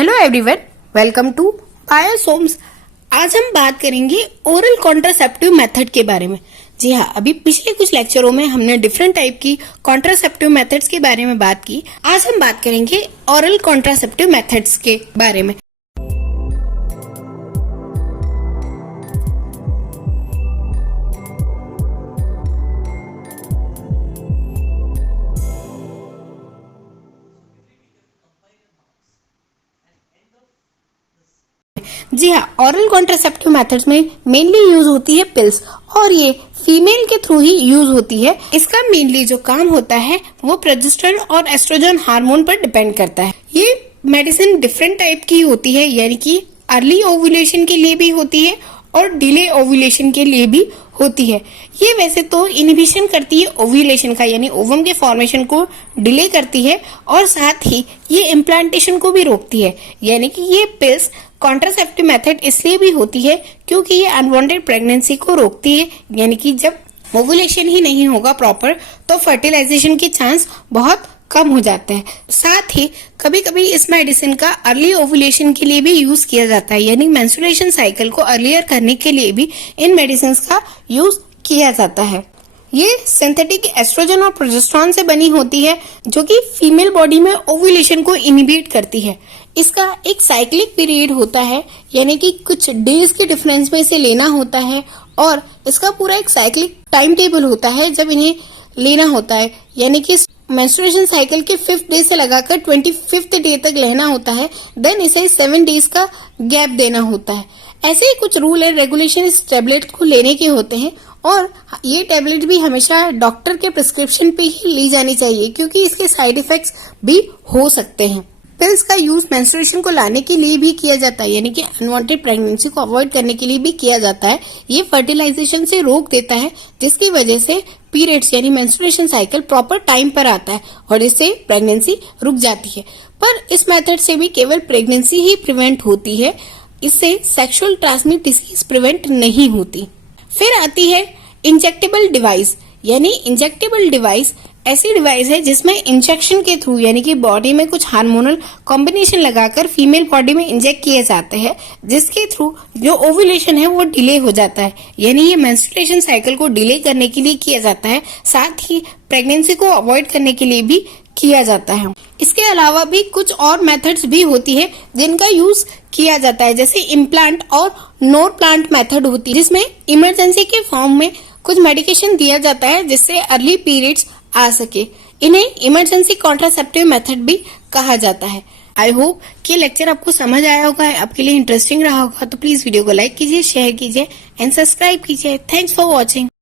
Hello everyone, welcome to Biosomes. आज हम बात करेंगे ओरल कॉन्ट्रासेप्टिव मेथड के बारे में। जी हाँ, अभी पिछले कुछ लेक्चरों में हमने डिफरेंट टाइप की कॉन्ट्रासेप्टिव मेथड्स के बारे में बात की। आज हम बात करेंगे ओरल कॉन्ट्रासेप्टिव मेथड्स के बारे में। जी हाँ, ओरल कॉन्ट्रासेप्टिव मेथड्स में मेनली यूज होती है पिल्स और ये फीमेल के थ्रू ही यूज होती है। इसका मेनली जो काम होता है वो प्रोजेस्टेरोन और एस्ट्रोजन हार्मोन पर डिपेंड करता है। ये मेडिसिन डिफरेंट टाइप की होती है, यानी कि अर्ली ओव्यूलेशन के लिए भी होती है और डिले ओव्यूलेशन के लिए भी होती है। ये वैसे तो इनहिबिशन करती है ओव्यूलेशन का, यानी ओवम के फॉर्मेशन को डिले करती है और साथ ही ये इम्प्लांटेशन को भी रोकती है। यानी कि ये पिल्स कॉन्ट्रासेप्टिव मेथड इसलिए भी होती है क्योंकि ये अनवांटेड प्रेगनेंसी को रोकती है। यानी कि जब ओव्यूलेशन ही नहीं होगा प्रॉपर तो फर्टिलाइजेशन के चांस बहुत कम हो जाते हैं। साथ ही कभी कभी इस मेडिसिन का अर्ली ओव्यूलेशन के लिए भी यूज किया जाता है, यानी मेंस्ट्रुएशन साइकिल को अर्लियर करने के लिए भी इन मेडिसिन का यूज किया जाता है। ये सिंथेटिक एस्ट्रोजन और प्रोजेस्टेरोन से बनी होती है जो कि फीमेल बॉडी में ओव्यूलेशन को इनहिबिट करती है। इसका एक साइक्लिक पीरियड होता है, यानी कि कुछ डेज के डिफरेंस में इसे लेना होता है और इसका पूरा एक साइक्लिक टाइम टेबल होता है जब इन्हें लेना होता है। यानी कि मेंस्ट्रुएशन साइकिल के 5th डे से लगाकर 25th डे तक लेना होता है, देन इसे 7 डेज का गैप देना होता है। ऐसे ही कुछ रूल एंड रेगुलेशन इस टेबलेट को लेने के होते हैं और ये टेबलेट भी हमेशा डॉक्टर के प्रिस्क्रिप्शन पे ही ली जानी चाहिए क्योंकि इसके साइड इफेक्ट्स भी हो सकते हैं। पिल्स का यूज मेंस्ट्रुएशन को लाने के लिए भी किया जाता है, यानी कि अनवांटेड प्रेगनेंसी को अवॉइड करने के लिए भी किया जाता है। ये फर्टिलाइजेशन से रोक देता है जिसकी वजह से पीरियड्स यानी मेंस्ट्रुएशन साइकिल प्रॉपर टाइम पर आता है और इससे प्रेगनेंसी रुक जाती है। पर इस मेथड से भी केवल प्रेगनेंसी ही प्रिवेंट होती है, इससे सेक्सुअल ट्रांसमिट डिसीज प्रिवेंट नहीं होती। फिर आती है इंजेक्टेबल डिवाइस, यानी इंजेक्टेबल डिवाइस ऐसी डिवाइस है जिसमें इंजेक्शन के थ्रू यानी कि बॉडी में कुछ हार्मोनल कॉम्बिनेशन लगाकर फीमेल बॉडी में इंजेक्ट किए जाते हैं, जिसके थ्रू जो ओव्यूलेशन है वो डिले हो जाता है। यानी ये मेंस्ट्रुएशन साइकिल को डिले करने के लिए किया जाता है, साथ ही प्रेगनेंसी को अवॉइड करने के लिए भी किया जाता है। इसके अलावा भी कुछ और मेथड्स भी होती है जिनका यूज किया जाता है, जैसे इम्प्लांट और नोर प्लांट मेथड होती है जिसमें इमरजेंसी के फॉर्म में कुछ मेडिकेशन दिया जाता है जिससे अर्ली पीरियड्स आ सके। इन्हें इमरजेंसी कॉन्ट्रासेप्टिव मेथड भी कहा जाता है। आई होप कि लेक्चर आपको समझ आया होगा, आपके लिए इंटरेस्टिंग रहा होगा। तो प्लीज वीडियो को लाइक कीजिए, शेयर कीजिए एंड सब्सक्राइब कीजिए। Thanks for watching.